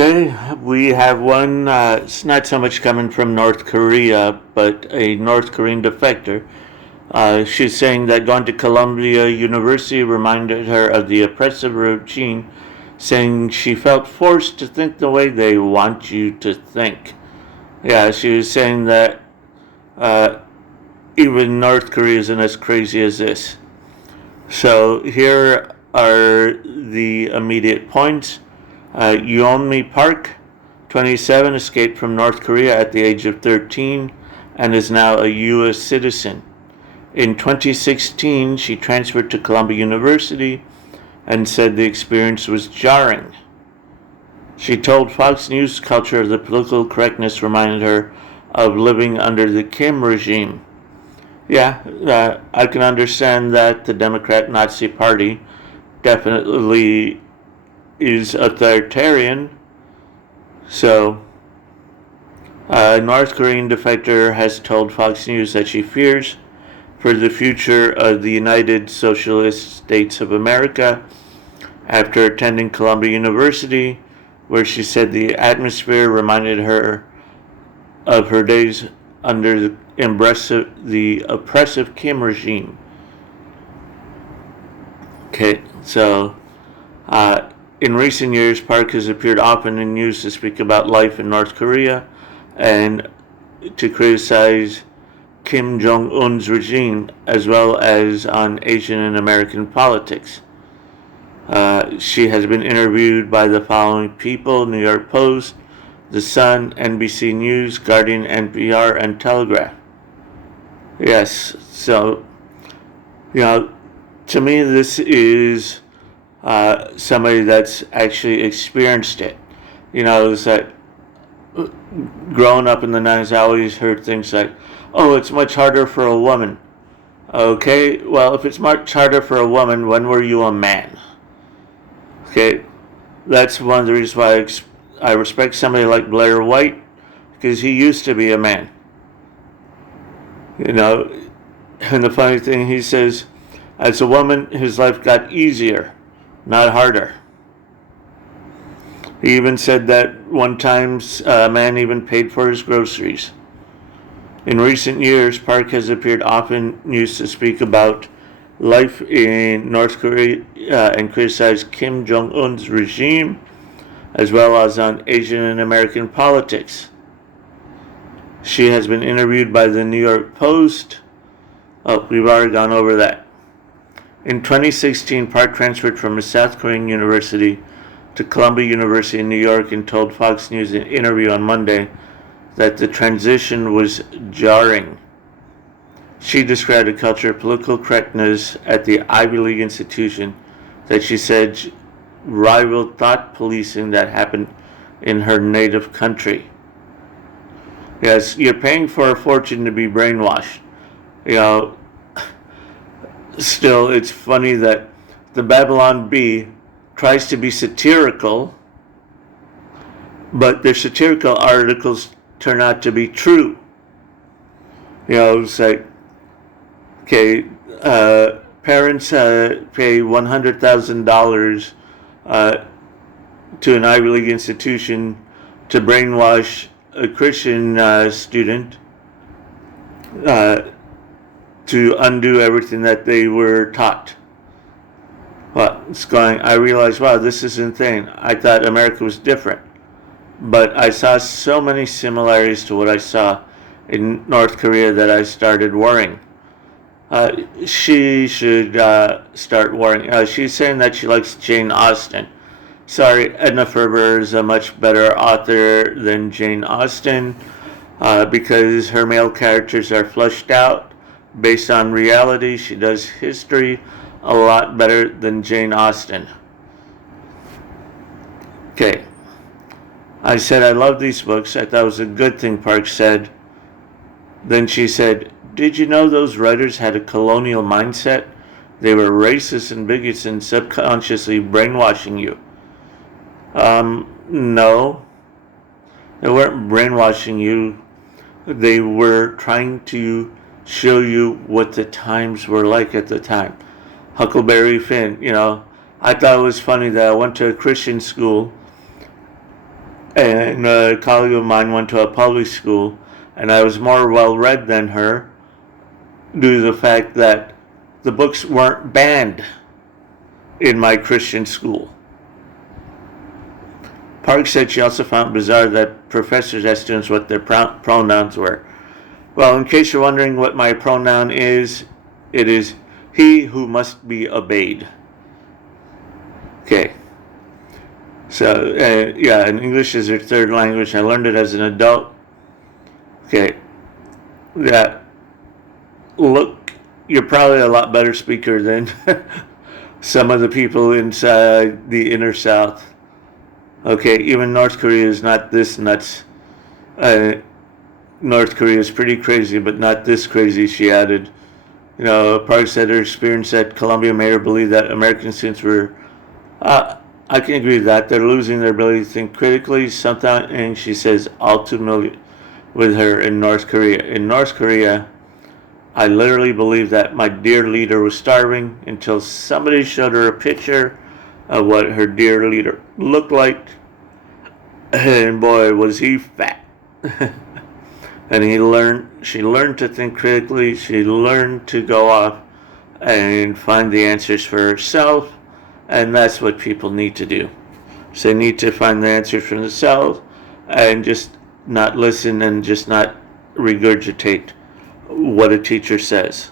Okay, we have one. It's not so much coming from North Korea, but a North Korean defector. She's saying that going to Columbia University reminded her of the oppressive regime, saying she felt forced to think the way they want you to think. Yeah, she was saying that uh, even North Korea isn't as crazy as this. So here are the immediate points. Yeonmi Park, 27, escaped from North Korea at the age of 13 and is now a U.S. citizen. In 2016, she transferred to Columbia University and said the experience was jarring. She told Fox News culture of the political correctness reminded her of living under the Kim regime. Yeah, I can understand that the Democrat Nazi Party definitely is authoritarian. So, a North Korean defector has told Fox News that she fears for the future of the United Socialist States of America after attending Columbia University, where she said the atmosphere reminded her of her days under the oppressive Kim regime. Okay, so in recent years, Park has appeared often in news to speak about life in North Korea and to criticize Kim Jong-un's regime, as well as on Asian and American politics. She has been interviewed by the following people: New York Post, The Sun, NBC News, Guardian, NPR, and Telegraph. Yes, so, to me, this is somebody that's actually experienced it. Is that growing up in the 90s, I always heard things like, oh, it's much harder for a woman. Okay, well, if it's much harder for a woman, when were you a man? Okay, that's one of the reasons why I respect somebody like Blair White, because he used to be a man. And the funny thing, he says, as a woman, his life got easier, not harder. He even said that one time a man even paid for his groceries. In recent years, Park has appeared often used to speak about life in North Korea and criticize Kim Jong-un's regime, as well as on Asian and American politics. She has been interviewed by the New York Post. Oh, we've already gone over that. In 2016, Park transferred from a South Korean university to Columbia University in New York and told Fox News in an interview on Monday that the transition was jarring. She described a culture of political correctness at the Ivy League institution that she said rivaled thought policing that happened in her native country. Yes, you're paying for a fortune to be brainwashed. Still, it's funny that the Babylon Bee tries to be satirical, but their satirical articles turn out to be true. It's like, okay, parents pay $100,000 to an Ivy League institution to brainwash a Christian student to undo everything that they were taught. Well, I realized, wow, this is insane. I thought America was different. But I saw so many similarities to what I saw in North Korea that I started worrying. She should start worrying. She's saying that she likes Jane Austen. Sorry, Edna Ferber is a much better author than Jane Austen because her male characters are fleshed out based on reality. She does history a lot better than Jane Austen. Okay. I said I love these books. I thought it was a good thing, Park said. Then she said, did you know those writers had a colonial mindset? They were racist and bigots and subconsciously brainwashing you. No. They weren't brainwashing you. They were trying to show you what the times were like at the time. Huckleberry Finn, I thought it was funny that I went to a Christian school And a colleague of mine went to a public school, and I was more well read than her due to the fact that the books weren't banned in my Christian school. Park said she also found it bizarre that professors asked students what their pronouns were. Well, in case you're wondering what my pronoun is, it is he who must be obeyed. Okay. So, yeah, and English is her third language. I learned it as an adult. Okay. Yeah. Look, you're probably a lot better speaker than some of the people inside the inner South. Okay, even North Korea is not this nuts. North Korea is pretty crazy, but not this crazy, she added. You know, Park said her experience at Columbia made her believe that American students were, I can agree with that, they're losing their ability to think critically. Something, she says, all too familiar with her in North Korea. In North Korea, I literally believe that my dear leader was starving until somebody showed her a picture of what her dear leader looked like. And boy, was he fat. And she learned to think critically. She learned to go off and find the answers for herself. And that's what people need to do. So they need to find the answers for themselves and just not listen and just not regurgitate what a teacher says.